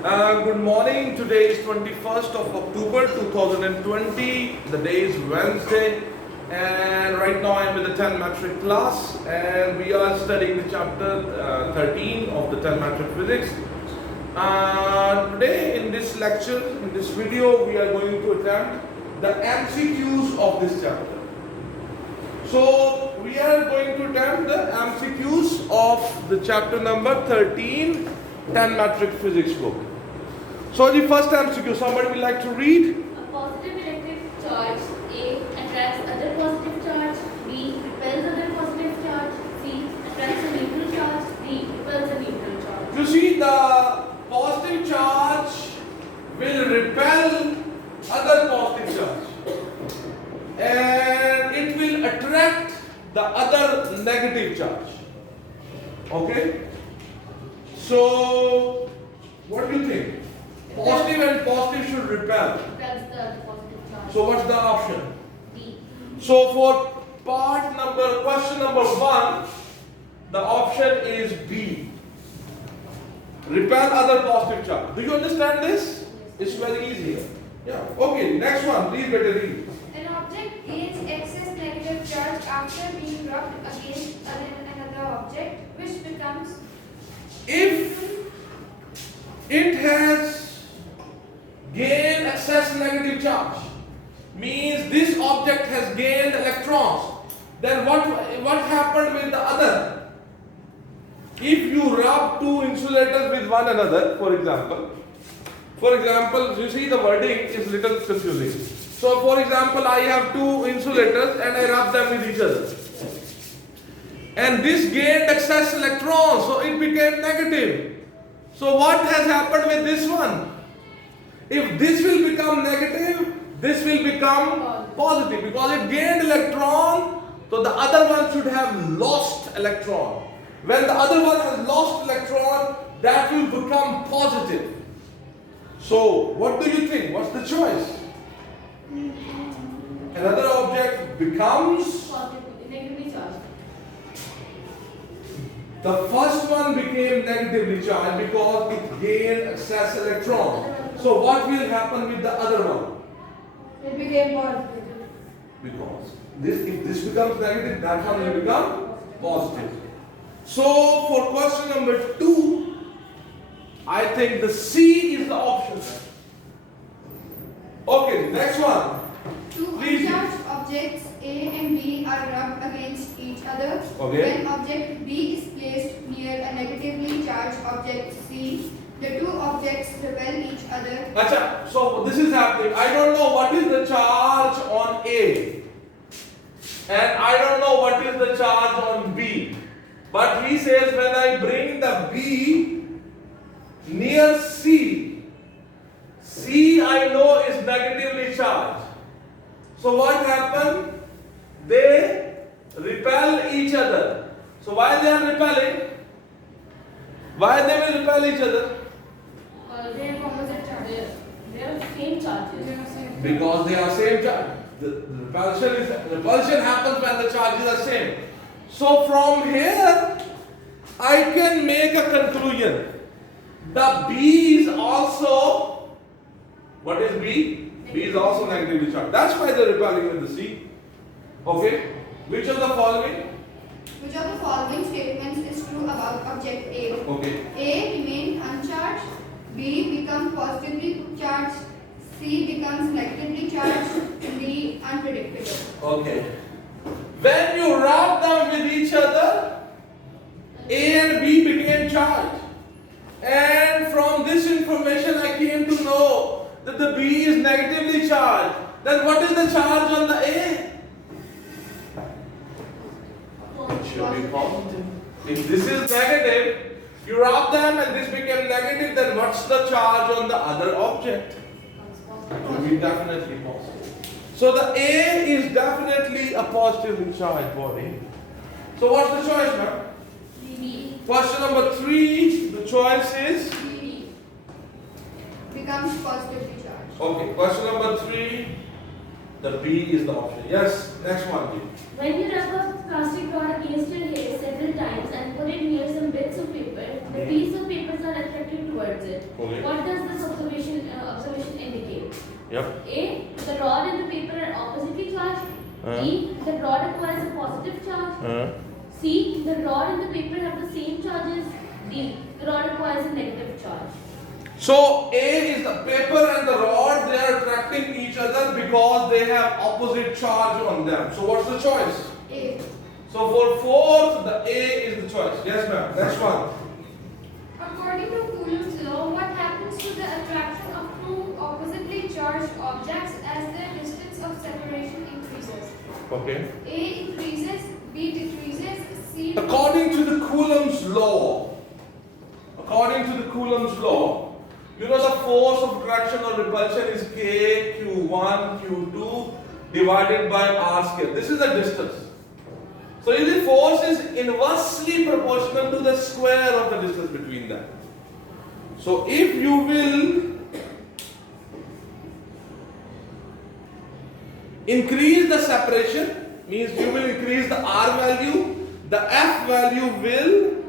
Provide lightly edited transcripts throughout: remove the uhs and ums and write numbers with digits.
Good morning. Today is 21st of October 2020. The day is Wednesday, and right now I am with the 10 metric class, and we are studying the chapter 13 of the 10 metric physics. Today in this lecture, in this video, we are going to attempt the MCQs of this chapter. So we are going to attempt the MCQs of the chapter number 13, 10 metric physics book. So the first MCQ, somebody would like to read? A positive electric charge A attracts other positive charge, B repels other positive charge, C attracts a neutral charge, D repels a neutral charge. You see, the positive charge will repel other positive charge, and it will attract the other negative charge. Okay? So, what do you think? Positive and positive should repel. Repels the other positive charge. So, what's the option? B. So, for question number 1, the option is B. Repel other positive charge. Do you understand this? It's very easy. Yeah. Okay, next one. Please better read. An object gains excess negative charge after being rubbed against another object, which becomes If it has gained excess negative charge, means this object has gained electrons, then what happened with the other? If you rub two insulators with one another, for example, you see the wording is little confusing. So for example, I have two insulators and I rub them with each other. And this gained excess electrons, so it became negative. So what has happened with this one? If this will become negative, this will become positive because it gained electron, so the other one should have lost electron. When the other one has lost electron, that will become positive. So what do you think? What's the choice? Another object becomes Positive, negatively charged. the first one became negatively charged because it gained excess electron. So what will happen with the other one? it became positive. Because if this becomes negative, that one will become positive. So for question number 2, I think the C is the option. Okay, next one. Two Please. uncharged objects A and B are rubbed against each other. Okay. When object B is placed near a negatively charged object C, the two objects repel each other. Acha, so this is happening. I don't know what is the charge on A, and I don't know what is the charge on B. But he says when I bring the B near C, C I know is negatively charged. So what happened? They repel each other. So why they are repelling? Why they will repel each other? They have opposite charges. They are same charges. Because they are same charge. The repulsion happens when the charges are same. So from here, I can make a conclusion. The B is also, what is B? B is also negatively charged. That's why they're repelling with the C. Okay? Which of the following? Which of the following statements is true about object A? Okay. A remains uncharged, B becomes positively charged, C becomes negatively charged, and D unpredictable. Okay. When you rub them with each other, A and B became charged. And from this information I came to know that the B is negatively charged. Then what is the charge on the A? It should be positive. If this is negative, you rub them and this became negative, then what's the charge on the other object? It will be definitely positive. So the A is definitely a positively charged body. So what's the choice, ma'am? B. Question number 3, the choice is? Becomes positively charged. Okay, question number 3. The B is the option. Yes, next one. Ji. When you rub a plastic rod against your hair several times and put it near some bits of paper, the piece of papers are attracted towards it. Okay. What does this observation indicate? Yep. A. The rod and the paper are oppositely charged. B. The rod acquires a positive charge. C. The rod and the paper have the same charges. D. The rod acquires a negative charge. So A is the paper and the rod, they are attracting each other because they have opposite charge on them. So what's the choice? A. So for fourth, the A is the choice. Yes, ma'am. Next one. According to Coulomb's law, what happens to the attraction of two oppositely charged objects as their distance of separation increases? Okay. A increases, B decreases, C According to the Coulomb's law, you know the force of attraction or repulsion is K, Q1, Q2 divided by R square. This is the distance. So if the force is inversely proportional to the square of the distance between them. So if you will increase the separation, means you will increase the R value, the F value will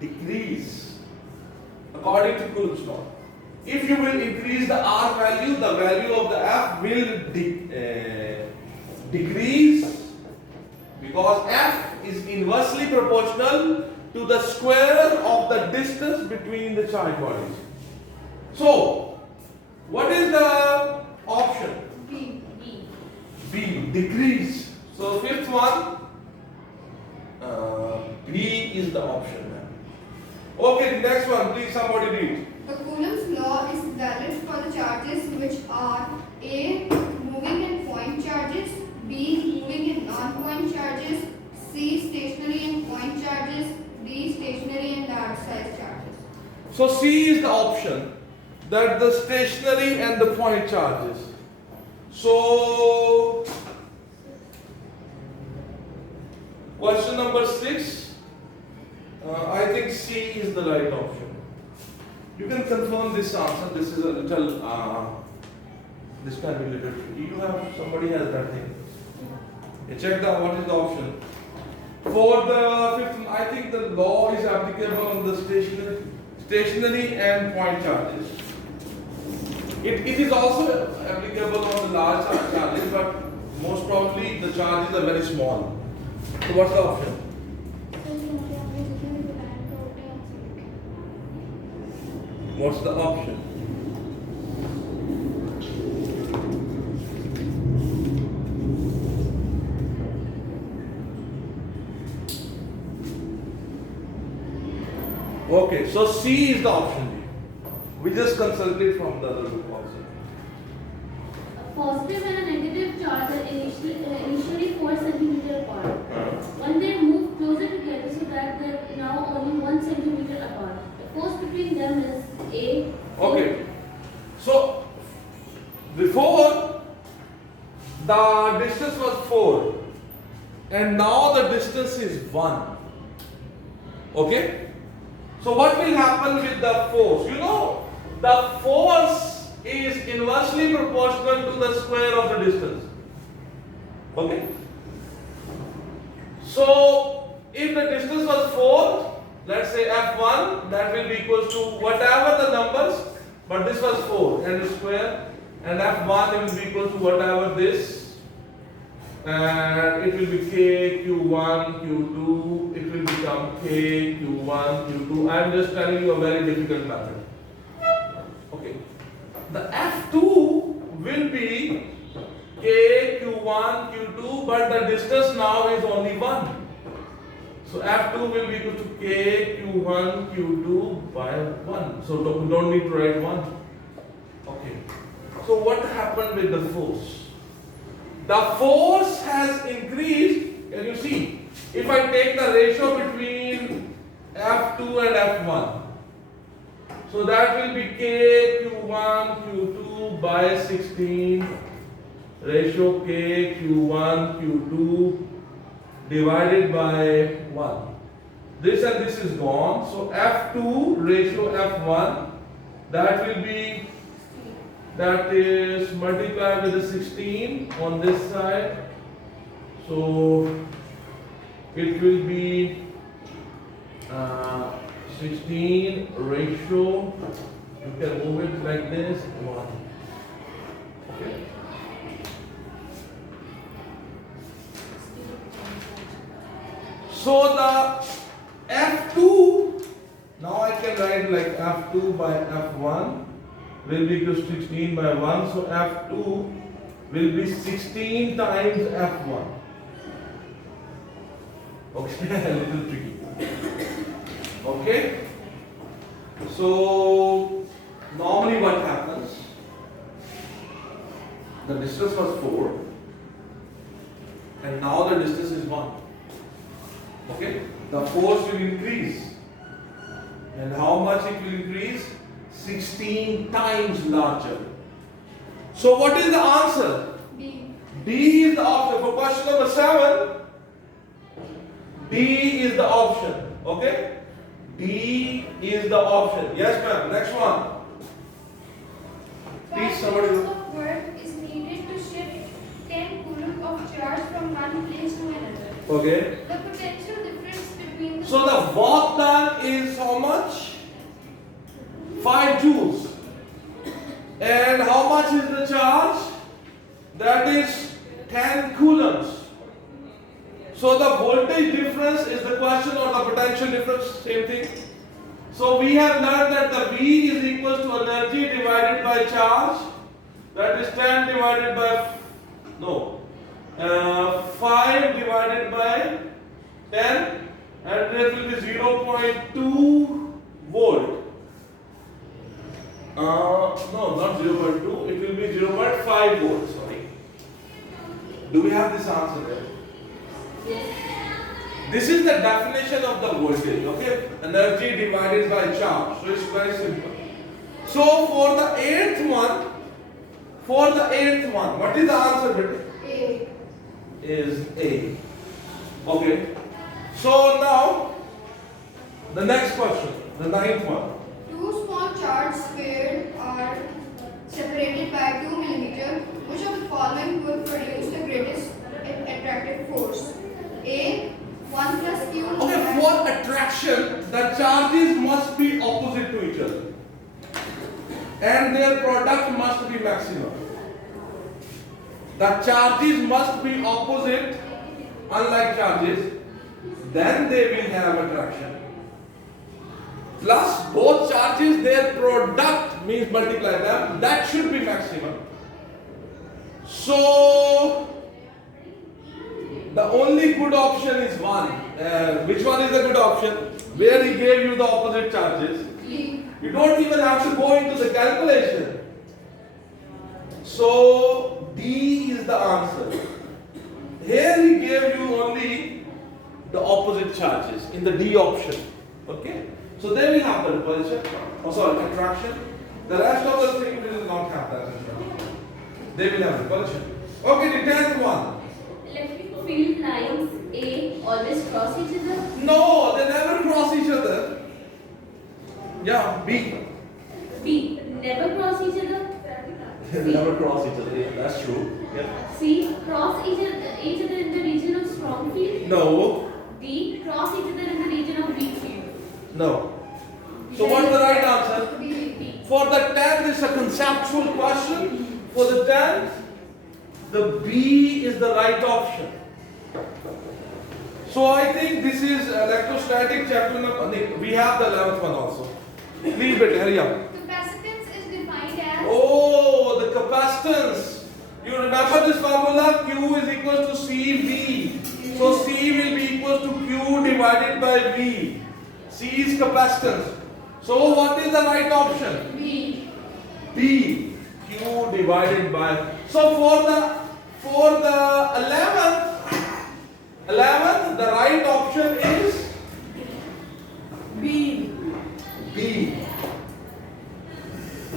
decrease according to Coulomb's law. If you will increase the R value, the value of the F will decrease because F is inversely proportional to the square of the distance between the charged bodies. So, what is the option? B. B. B, decrease. So, fifth one, B is the option. Okay, next one, please somebody read. The Coulomb's law is valid for the charges which are A. moving and point charges, B. moving and non-point charges, C. stationary and point charges, D. stationary and large size charges. So C is the option, that the stationary and the point charges. So question number 6, I think C is the right option. You can confirm this answer. This is a little, this can be a little tricky. You have, somebody has that thing. You check the, what is the option? For the fifth, I think the law is applicable on the stationary and point charges. It is also applicable on the large charges, but most probably the charges are very small. So what's the option? What's the option? Okay, so C is the option. We just consulted from the other group also. A positive and a negative charge are initially 4 centimeters apart. When they move closer together so that they're now only 1 centimeter apart, the force between them is A. Okay, so before the distance was 4 and now the distance is 1. Okay, so what will happen with the force? You know, the force is inversely proportional to the square of the distance. Okay, so if the distance was 4, let's say F1, that will be equal to whatever the numbers, but this was 4 and square, and F1 will be equal to whatever this, and it will be K, Q1, Q2, it will become K, Q1, Q2. I am just telling you a very difficult method. Okay, the F2 will be K, Q1, Q2, but the distance now is only 1. So F2 will be equal to K, Q1, Q2 by 1. So we don't need to write 1. Okay. So what happened with the force? The force has increased. Can you see? If I take the ratio between F2 and F1, so that will be K, Q1, Q2 by 16, ratio K, Q1, Q2 divided by 1. This and this is gone. So F2 ratio F1, that will be that is multiplied with the 16 on this side. So it will be 16 ratio. You can move it like this. 1. Okay. So the F2, now I can write like F2 by F1 will be equal to 16 by 1. So F2 will be 16 times F1. Okay, a little tricky. Okay. So normally what happens? The distance was 4 and now the distance is 1. Okay, the force will increase. And how much it will increase? 16 times larger. So what is the answer? B. D is the option. For question number 7, D is the option. Okay? D is the option. Yes, ma'am. Next one. Please, 5 somebody. joules of work is needed to shift 10 coulomb of charge from one place to another. Okay. The potential difference between the So the work done is how much? 5 joules. And how much is the charge? That is 10 coulombs. So the voltage difference is the question, or the potential difference, same thing. So we have learned that the V is equal to energy divided by charge. That is 10 divided by 5 divided by 10, and it will be 0.2 volt. No, not 0.2, it will be 0.5 volts, sorry. Do we have this answer there? This is the definition of the voltage, okay? Energy divided by charge. So it's very simple. So for the eighth one, what is the answer, beta? A. Is A. Okay. So now, the next question, the ninth one. Two small charts paired are separated by 2 mm. Which of the following will produce the greatest attractive force? A. 1 plus q. Okay, for attraction, the charges must be opposite to each other. And their product must be maximum. The charges must be opposite, unlike charges, then they will have attraction. Plus both charges, their product means multiply them, that should be maximum. So the only good option is 1. Which one is the good option? Where he gave you the opposite charges. B. You don't even have to go into the calculation. So D is the answer. Here he gave you only the opposite charges in the D option. Okay? So they will have the repulsion, attraction. The rest of the thing will not have that. They will have repulsion. Okay, the 10th one. Electric field lines A always cross each other. No, they never cross each other. Yeah, B. B never cross each other. They never cross each other. Yeah, that's true. Yeah. C cross each other in the region of strong field. No. D cross each other in the region of weak field. No. So what's the right answer? B. For the 10th, it's a conceptual question. For the 10th, the B is the right option. So I think this is electrostatic chapter number. We have the 11th one also. Please, beta, hurry up. capacitance is defined as Oh, the capacitance. You remember this formula? Q is equal to CV. So C will be equal to Q divided by V. C is capacitance. So what is the right option? B. B. Q divided by. So for the 11th, the right option is B. B.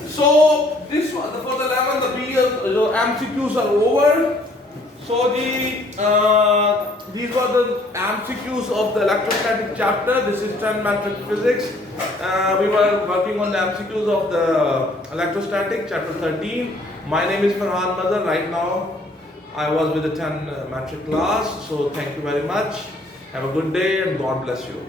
So this one, for the 11th, the B, the MCQs are over. So these were the MCQs of the electrostatic chapter. This is 10 metric physics. We were working on the MCQs of the electrostatic chapter 13. My name is Farhan Mazhar. Right now I was with the 10 metric class. So thank you very much. Have a good day and God bless you.